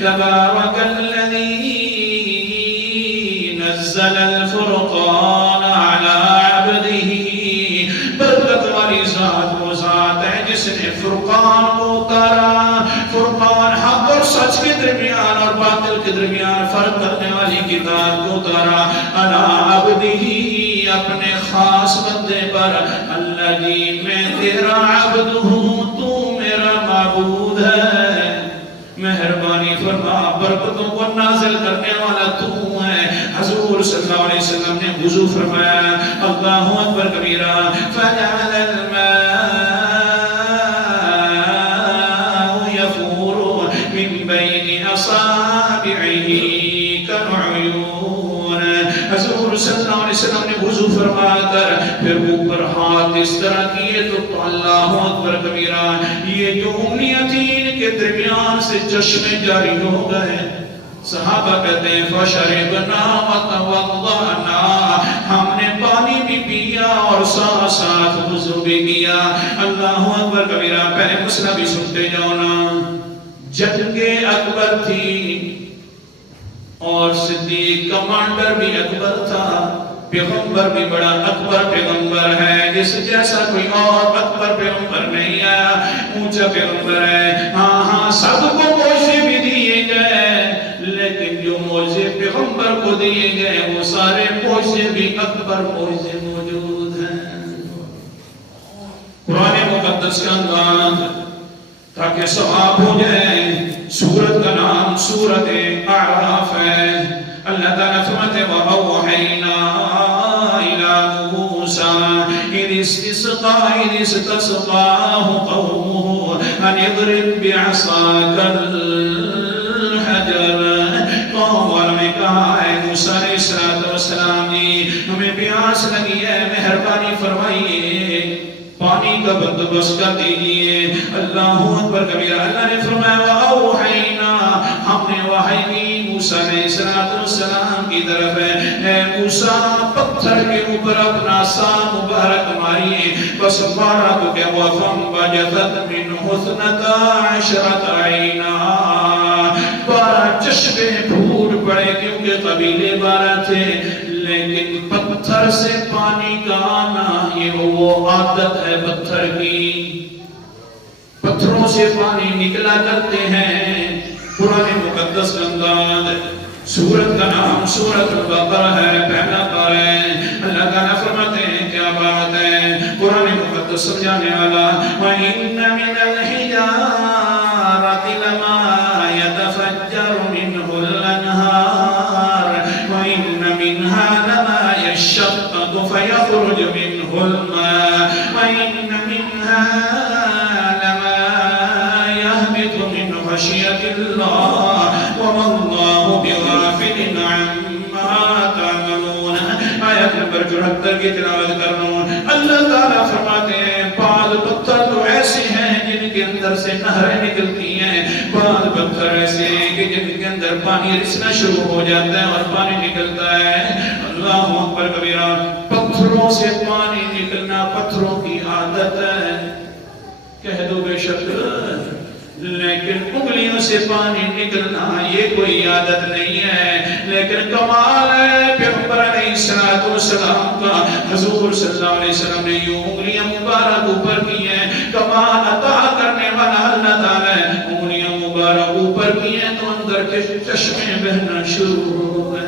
تبارک الذی نزل الفرقان علی عبدہ، برکت والی ذات وہ ذات ہے جس نے فرقان کو اتارا، فرقان حق اور سچ کے درمیان اور باطل کے درمیان فرق کرنے والی کتاب کو اتارا، علی عبدہ اپنے خاص بندے پر، الذی میں تیرا عبد ہوں، تو میرا معبود ہے، مہربانی فرما، برکتوں کو نازل کرنے والا تو ہے۔ حضور صلی اللہ علیہ وسلم نے وضو فرمایا، اللہ اکبر کبیرہ، فجعل الماء يفور من بين اصابعه كالعيون۔ حضور صلی اللہ علیہ وسلم نے وضو فرما کر پھر اوپر ہاتھ اس طرح کیے تو اللہ اکبر کبیرہ، یہ جو انگلیاں تھیں ان کے درمیان سے چشمے جاری ہو گئے۔ صحابہ کہتے ہیں فشربنا وتوضأنا، ہم نے پانی بھی پیا اور ساتھ ساتھ وضو بھی کیا۔ اللہ اکبر کبیرہ۔ پہلے مسئلہ بھی سنتے جاؤ نا، جنگ اکبر تھی اور صدیق کمانڈر بھی اکبر تھا، پیغمبر بھی بڑا اکبر پیغمبر ہے، جس جیسا کوئی اور اکبر پیغمبر نہیں آیا، اونچا پیغمبر ہے۔ ہاں سب کو موجزے بھی دیے گئے، لیکن جو موجزے پیغمبر کو دیے گئے وہ سارے موجزے بھی اکبر موجزے موجود ہیں۔ قرآن مقدس کا انداز تاکہ ثواب ہو جائے، سورت کا نام سورت اعراف ہے۔ اللہ تعالیٰ فرماتے ہیں وَأَوْحَيْنَا إِلَى مُوسَىٰ إِذِ اسْتَسْقَاهُ قَوْمُهُ أَنِ اضْرِب بِّعَصَاكَ الْحَجَرَ۔ قوم والوں نے کہا اے موسیٰ علیہ السلام جی ہمیں پیاس لگی ہے، مہربانی فرمائیے پانی کا بندوبست کر دیجئے۔ اللہ اکبر کبیرہ۔ اللہ نے فرمایا وَأَوْحَيْنَا، ہم نے وحی کی موسیٰ علیہ السلام کی طرف ہے، اے موسیٰ پتھر کے اوپر اپنا سا مبارک ماریے، بس مارا تو کیا ہوا، فَانْبَجَتَتْ مِنْهُ اثْنَتَا عَشْرَةَ عَيْنًا، 12 چشمے پھوٹ پڑے، کیونکہ قبیلے 12 تھے، لیکن پتھر سے پانی کا آنا یہ وہ عادت ہے پتھر کی، پتھروں سے پانی نکلا کرتے ہیں۔ قرآن مقدس کا انداز، سورت کا نام سورت البقرہ ہے، پہلا پارہ ہے۔ اللہ تعالیٰ فرماتے ہیں کیا بات ہے، قرآن مقدس سمجھانے والا، وَإِنَّ مِنَ الْحِجَارَةِ لَمَا يَتَفَجَّرُ مِنْهُ الْأَنْهَارُ وَإِنَّ مِنْهَا لَمَا يَشَّقَّقُ فَيَخْرُجُ مِنْهُ الْمَاءُ وَإِنَّ مِنْهَا لَمَا يَهْبِطُ مِنْ خَشْيَةِ اللَّهِ وَمَا اللَّهُ بِغَافِلٍ عَمَّا تَعْمَلُونَ۔ آیت نمبر 74 کی تلاوت کر رہا ہوں۔ اللہ تعالیٰ فرماتے ہیں بعض پتھر تو ایسے ہیں جن کے اندر سے نہریں نکلتی ہیں، بعض پتھر ایسے ہیں کہ جن کے اندر پانی رسنا شروع ہو جاتا ہے اور پانی نکلتا ہے۔ اللہ اکبر کبیرہ۔ پتھروں سے پانی نکلنا پتھروں کی عادت ہے، کہہ دو بے شک، لیکن انگلیوں سے پانی نکلنا یہ کوئی عادت نہیں ہے، لیکن کمال ہے پیغمبر علیہ السلام کا۔ حضور صلی اللہ علیہ وسلم نے یوں انگلیاں مبارک اوپر کی ہیں، کمال عطا کرنے والا اللہ تعالیٰ ہے، انگلیاں مبارک اوپر کی ہیں تو اندر کے چشمے بہنا شروع ہو گئے۔